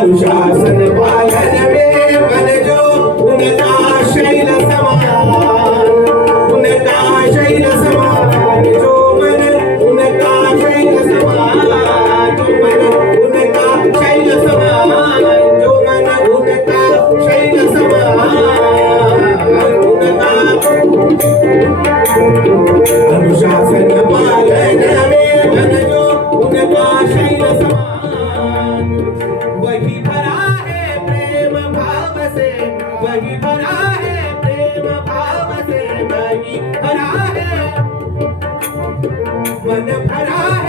I'm मगी भरा है प्रेम भाव से मगी भरा है। मन भरा है।